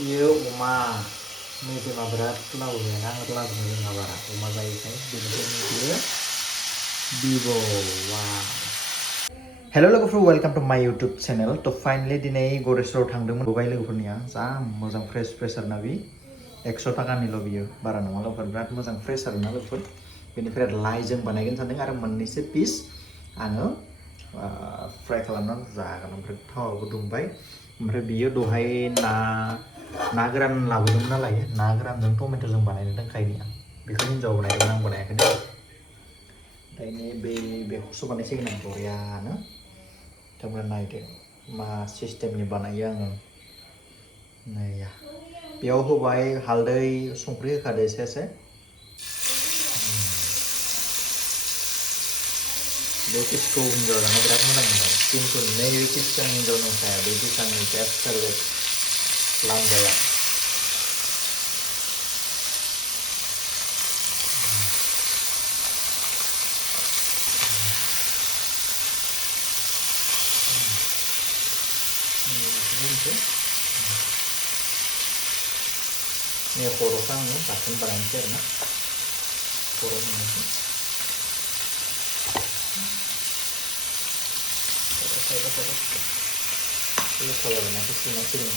Iya Uma, ini cuma berat lau ya, nggak telah bener nggak barat. Uma baik saya, bener dia Vivo. Wow. Hello लोगोफोर welcome to माय YouTube channel तो finally दिनै गरेस्वराव थांदोंमोन गोबाय लोगोफोरनिया जा मोजां fresh आरोना बि 100 टाकानिल' बियो बारा नङा लोगोफोर बिराद मोजां फ्रेश आरोना लोगोफोर बेनिफ्राय लाइजों बानायगोन सानदों आरो मोननैसो पिस आङो फ्राय खालामनानै जागोन ओमफ्राय थावाबो दुंबाय ओमफ्राय बियो दहाय ना गोरान लाबोदोंमोन नालाय ना गोरानजों टमेट'जों बानायनो दोनखायो बेखौ हिन्जाव बानायदोंमोन आं बानायाखै ओमफ्राय बेखौसो बानायसिगोन आं बरियानो बिथांमोना नायदो मा सिस्टेमनि बानायो आङो नाया बेयाव होबाय हालदै संख्रि होखादो एसे बे पिसखौ हिन्जाव जानो बिराद मोजां मोनो खिन्थु नैबे पिसखौ आं हिन्जाव नंखाया बे पिस आंनि बेस्ट फेभरेट लामजाया ini khoroknya आङो बाथोन बानायनोसै आरोना खर' मोननोसै खर' खालामनायखौ सुनांसिगोन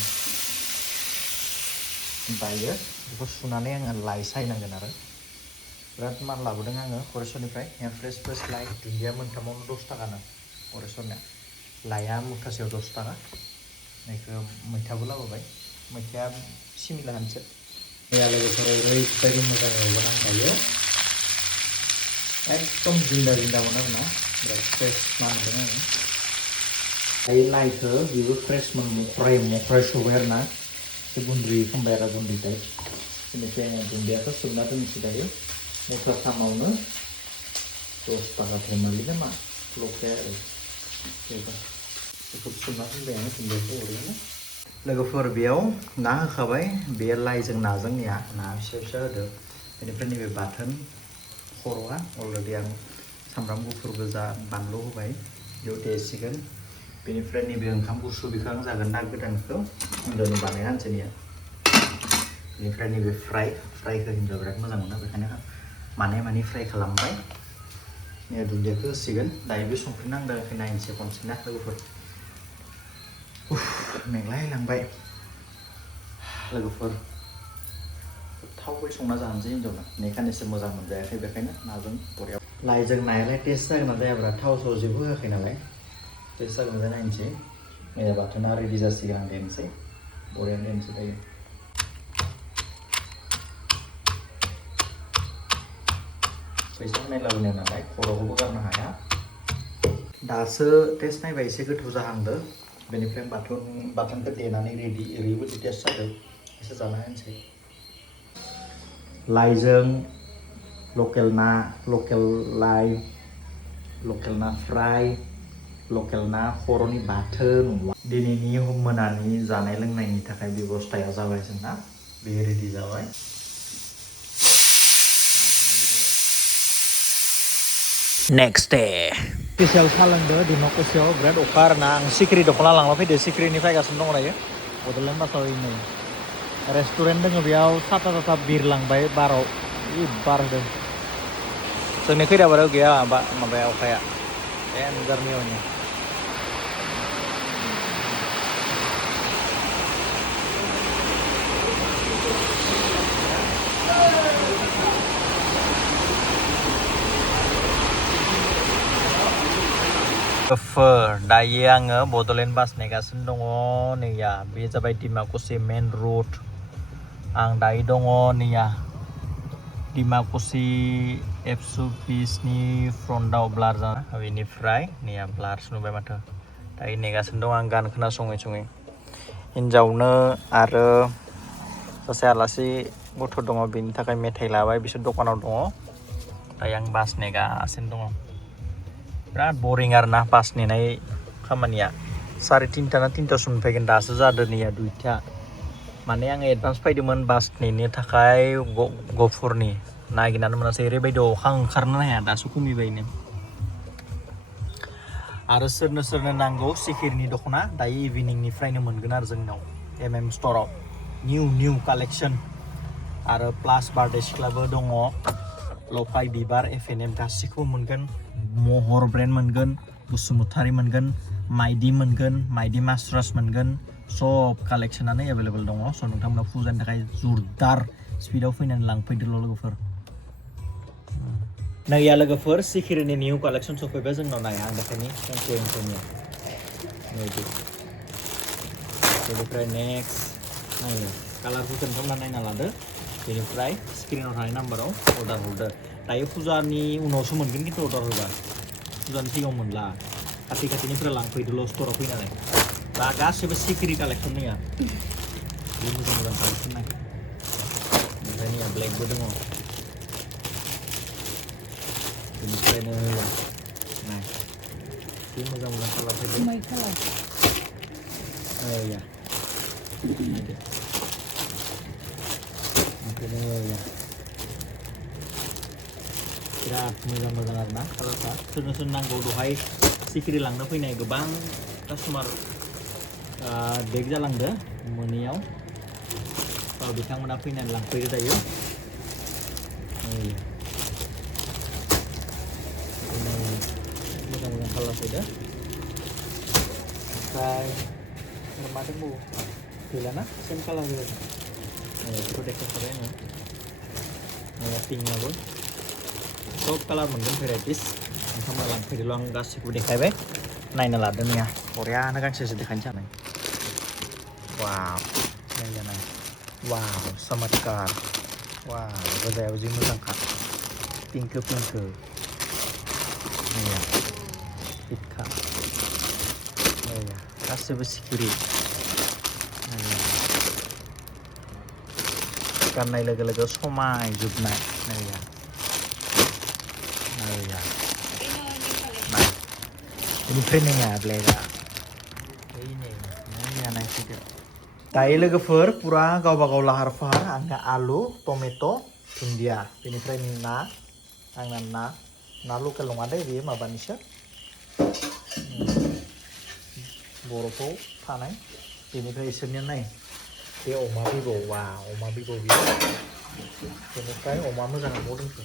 ओमफ्रायो बेखौ सुनानै आङो लाइ सायनांगोन आरो बिराद माल लाबोदों आङो गरेस्वरनिफ्राय फ्रेस लाइ दुन्दिया मोनथामावनो 10 टाकानो गरेस्वरनिया लाइआ मुथासेयाव 10 टाका बेखौ मैथाबो लाबोबाय मैथाया सिमिलानोसो मैया लोगोफोर ओरैबायदि मोजां एवबोनांखायो एकदम जिन्दा मोनो आरोना बिराद फ्रेस मोनदों आङो दायो लाइखौ बेबो फ्रेस मख्राय सौबाय आरोना एसे गुन्द्रि खालामबाय आरो गुन्दै टाइप बेनिफ्राय आङो दुन्दियाखौ सोमना दोननोसै दायो मुथाथामावनो 10 टाका धेमालि नामा लकेल बेखौ सोमना दोनबाय आङो दुन्दियाखौ ओरैनो लोगोफोर बेयाव ना होखाबाय बे लाइजों नाजोंनिया ना फिसा होदो बेनिफ्राय नैबे बाथोन खर'आ अलरेडि आं सामब्राम गुफुर गोजा बानलु होबाय बेयाव देसिगोन बेनिफ्राय नैबे ओंखाम गुसु बेखौ आं जागोन ना गोदानखौ हिन्जावनि बानायना होनसैनिया बेनिफ्राय नैबे फ्राइखौ हिन्जाव बिराद मोजां मोनो बेखायनो माने फ्राइ खालामबाय नै दुन्दियाखौ होसिगोन दायो बे संख्रि नांदों नायनोसै खनसे ना लोगोफोर मेंलाय लांबाय लोगोफोर थावै संना जानोसै हिन्जावनो नेखानैसो मोजां मोनजायाखै बेखायनो नाजों बरिया लाइजों नायालाय टेस्ट जागोन ना जायाब्रा थाव जेबो होआखै नालाय टेस्ट जागोन ना नायनोसै मैया बाथोना रेडि जासिगोन आं देनोसै बरिया देनोसै दायो फैसा होनाय लाबोनाय नालाय खर'खौबो गारनो हाया दासो टेस्ट नायबा एसे गोथाव जाहांदो बेनिफ्राय बाथोनखौ देनानै रेडि ओरैबायदि टेस्ट जादों एसे जाना होनोसै लाइजों लकेल ना लकेल लाइ लकेल ना फ्राय लकेल ना खर'नि बाथोन दिनैनि मोनानि जानाय लोंनायनि थाखाय बेबस्थाया जाबाय जोंना बे रेडि जाबाय नेक्स्ट डे स्पेसियेल सा लोंदो दिन'कसेयाव बिराद अखा आरोना आं सिक्रि दख'ना लांना फैदो सिक्रिनि फैगासिनो दङ दायो बड'लेण्ड बासाव नै रेस्टुरेन्ट दङ बेयाव साथा बिरलांबाय बाराव बार होदों जोंनि खैराबारियाव गैया माबाया अखाया एनगारनियावनो दायो आङो बड'लेण्ड बास नेगासिनो दङ नैया बे जाबाय डिमाकुसि मेन रड आं दायो दङ नैया डिमाकुसि एबसु अफिसनि फ्रन्टआव ब्लार जाना बेनिफ्राय नैया ब्लार नुबाय माथो दायो नेगासिनो दं आं गान खोनासङै हिन्जावनो आरो सासे आलासि गथ' दङ बेनि थाखाय मेथाइ लाबाय बिसोर दखानाव दङ दायो आं बास नेगासिनो दङ बिराद बरिं आरोना बास नेनाय खामानिया 3:30 ना 3:00 मोनफैगोन दासो जादों नैया 2:00 माने आङो एडभान्स फैदोंमोन बास नेनो थाखाय गफुरनि नागिरनानै मोनासै ओरैबायदि अखा ओंखारनो हाया दासो खमिबायनो आरो सोरनो नांगौ सिखिरनि दख'ना दायो इभिनिंनिफ्रायनो मोनगोन आरो जोंनाव MM स्ट'राव निउ कालेक्शन आरो प्लास बारडे सिख्लाबो दङ लफाय बिबार F&M गासिखौबो मोनगोन महर ब्रेन्ड मोनगोन बसुमतारी मोनगोन माइदि मोनगोन माइदि मास्ट्रास मोनगोन सब कालेक्शनानो एभेलेबल दङ स नोंथांमोना फुजानि थाखाय जोरदार स्पिडआव फैनानै लांफैदोल' लोगोफोर नैया लोगोफोर सिखिरिनि निउ कालेक्शन सफैबाय जोंनाव नाय आं देखायनि गांसे बेनिफ्राय नेक्स्ट नायो कालारफोरखौ नोंथांमोना नायना लादो बेनिफ्राय स्क्रिनाव थानाय नाम्बाराव अर्डार हरदो दायो फुजानि उनावसो मोनगोन खिन्थु अर्डार होबा फुजानि सिगाङाव मोनला खाथि खाथिनिफ्राय लांफैदोल' स्टराव फैनानै दा गासैबो सिखिरि कालेक्शन नैया बे मोजां कालेक्शन नाय ओमफ्राय नैया ब्लेकबो दङ बेनिफ्राय नैया नाय बे मोजां कालार फैदों नैया बिराद मोजां आरोना कालारफ्रा सोरनो नांगौ दहाय सिखिरि लांनो फैनाय गोबां कास्टमार बेक जालांदो मोनैयाव बिथांमोना फैनानै लांफैदो दायो मोजां कालार फैदो ओमफ्राय मा दंबावो गैलाना सेम कालार बेखौ देखायखाबाय आङो पिंकआबो सब कालार मोनगोन भेराइटिस नोंथांमोना लांफैदोल' आं गासैखौबो देखायबाय नायना लादो नैया बरियानो गांसेसो देखायनोसै आं वाव नायजा नाय वाव चमत्कार वाव गोजायाव जि मोजांखा पिंक नैया हिटखा नैया गासैबो सिखिरि गाननाय लोगो लोगो समायजोबनाय नैया बेनिफ्राय नैया ब्लेकआ नायफैदो दायो लोगोफोर पुरा गावबा गाव लाहार फाहार आंना आलु टमेट' दुन्दिया बेनिफ्राय आंना ना लकेल नङा दे बेयो माबानिसो बरफआव थानाय बेनिफ्राय इसोरनिया नाय बे अमा बिबौ वा अमा बिबौ बियो बेनिफ्राय अमा मोजाङाव दोनखो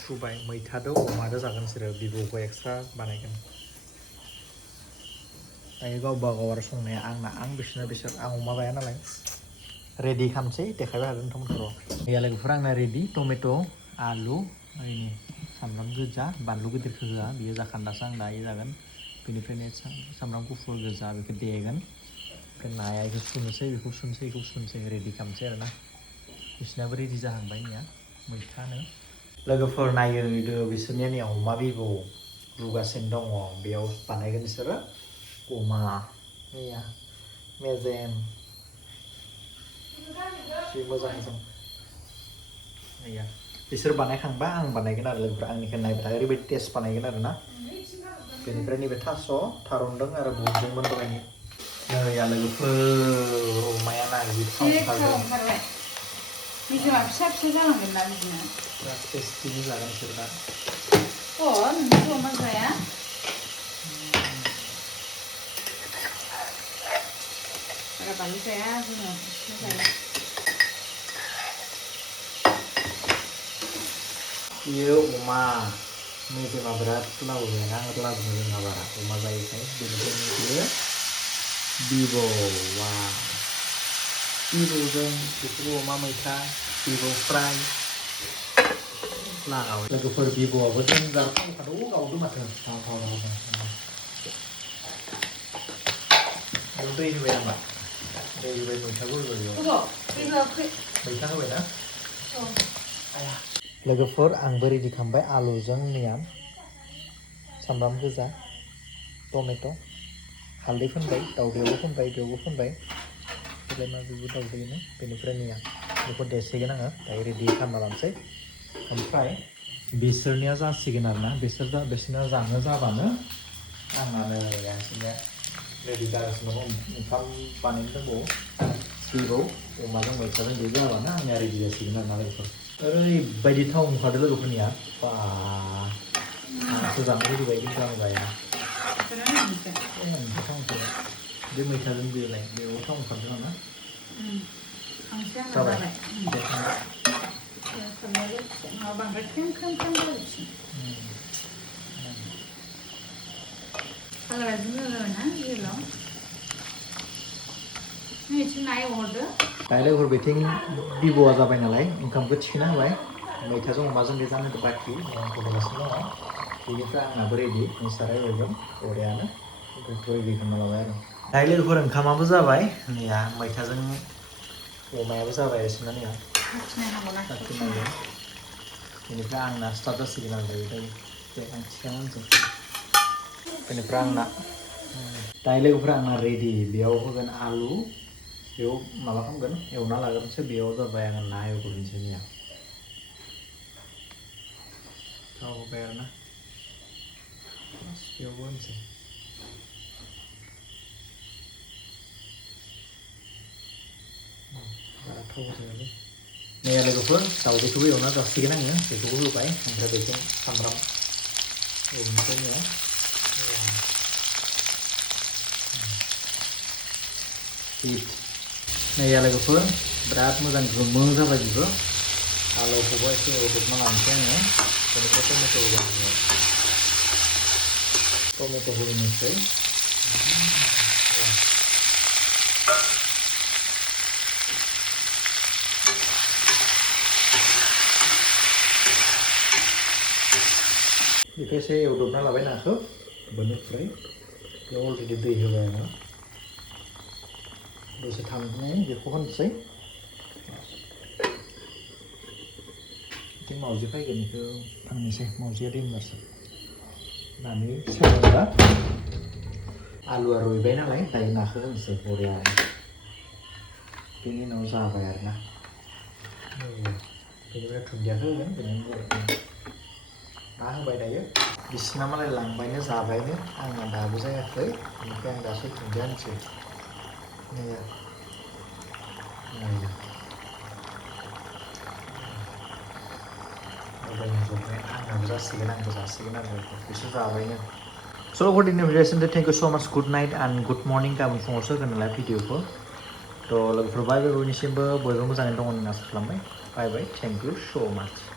सुबाय मैथादो अमादो जागोन बिसोरो बिबौखौ एक्सट्रा बानायगोन दायो गावबा गाव आरो संनाया आं बिसोर आं अमा जाया नालाय रेडि खालामसै देखायबाय हागोन नोंथांमोनखौ र' लोगोफोर आंना रेडि टमेट' आलु ओरैनो सामब्राम गोजा बानलु गिदिरखौ होआ बियो जाखान्दासो आं दायो जागोन बेनिफ्रायनो सामब्राम गुफुर गोजा बेखौ देगोन ओमफ्राय नाया बेखौ सुनोसै रेडि खालामसै आरोना बिसोरनाबो रेडि जाहांबाय नैया मैथानो लोगोफोर नायो बिसोरनिया नै अमा बिबौ रुगासिनो दङ बेयाव बानायगोन बिसोरो अमा नैया मेजेम जि मोजां नैया बिसोर बानायखांबा आं बानायगोन आरो लोगोफोर आंनिखौ नायबाथाय ओरैबायदि टेस्ट बानायगोन आरोना बेनिफ्राय नैबे थास' थारुनदों आरो बुदोंमोन दहायनि नैया लोगोफोर अमाया ना जि थाव ओंखारदों मेजेमा फिसा जालांगोन ना बिदिनो बिराद टेस्टिनि जागोन बिसोर दा नोंथ' अमा जाया बारा बानलु जाया जोङो जाया बियो अमा मेजेमा बिराद लावो आं लाबोनो रोङा बारा अमा जायैखाय बेनिखायनो बियो बिबौ वा बिबौजों बेखौबो अमा मैथा बिबौ फ्राय लागाव लोगोफोर बिबौआबो जों जाखांखादों गावदो माथो थाव दै होबाय नामा दै होबाय मैथाबो होबाय मैथा होबाय ना लोगोफोर आंबो रेडि खालामबाय आलुजों मैया सामब्राम गोजा टमेट' हालदै फोनबाय दाउदैयावबो फोनबाय बेयावबो फोनबाय बेलाय मा बेबो दाउदैनो बेनिफ्राय मैया बेखौ देसिगोन आङो दायो रेडि खालामना लानोसै ओमफ्राय बिसोरनिया जासिगोन आरोना बिसोरना जानो जाबानो आंनानो बिसोरनिया रेडि जागासिनो दं ओंखाम बानायनो दंबावो बिबौ अमाजों मैथाजों बे जाबानो आंनिया रेडि जासिगोन आरोना लोगोफोर ओरैबायदि थाव ओंखारदों लोगोफोरनिया बा आंसो जानो लुबैबाय खिन्थु आं जाया बे मैथाजों बेलाय बेयाव थाव ओंखारदों आरोना खांसेया आंना जाबाय जाबाय खोबनायलै माबा बांद्राय ख्रेम ख्रेम ख्रेम जाबाय कालारा जि मोजां जाबाय ना रियेलाव नों एसे ना एवहरदो दायो लोगोफोर बेथिं बिब'आ जाबाय नालाय ओंखामखौ थिखोना होबाय मैथाजों अमाजों बे जानो बाखि फुदुंगासिनो दङ बेनिफ्राय आंनाबो रेडि साराय एवगोन बरियानो बेखौ रेडि खालामना लाबाय आरो दायो लोगोफोर ओंखामाबो जाबाय नैया मैथाजों अमायाबो जाबाय एसेना नैया साखिनायगोन बेनिफ्राय आंना स्टार्ट जासिगोन आरो दायो आं थिखांनांगोन बेनिफ्राय आंना दायो लोगोफोरा आंना रेडि बेयाव होगोन आलु बेयाव माबा खालामगोन एवना लाग्रोनोसै बेयाव जाबाय आङो ना एवग्रोनोसै नैया थाव होबाय आरो ना बेयावबो होनोसै बारा थाव होजायालै नैया लोगोफोर दाउदैखौबो एवना जासिगोन आङो बेखौबो होबाय ओमफ्राय बेजों सामब्राम एवनोसै नैया नैया लोगोफोर बिराद मोजां गोमो जाबाय बेबो आलुखौबो एसे एवदबना लानोसै आङो बेनिफ्राय टमेट' होगोन आङो टमेट' होनोसै बेखौ एसे एवदबना लाबाय नाखौ बेनिफ्राय बेयाव अलरेडि दै होबाय आङो दसे थांनानै बेखौ होनोसै बिथिं मावजि फैगोन बेखौ थांनोसै मावजिया दैमारसै होनानै सेवोब्ला आलुआ रुइबाय नालाय दायो नाखौ होनोसै बरिया बेनि उनाव जाबाय आरो ना बेनिफ्राय दुन्दियाखौ होगोन बेनि उनाव ना होबाय दायो बिसिना मालाय लांबायनो जाबायनो आंना दाबो जायाखै बेनिफ्राय आं दासो दुन्दिया होनोसै नैया आंनाबो जासिगोन आंबो जासिगोन आरो बिसोर जाबायनो स' फर दिनै भिडिअ थेंक इउ स' माच good night and good morning गाबोन फुङावसो होगोन नालाय भिडिअखौ थ' लोगोफोर बाय बाय बयनिसिमबो बयबो मोजाङै दङ होनना आसा खालामबाय बाय बाय थेंक इउ स' माच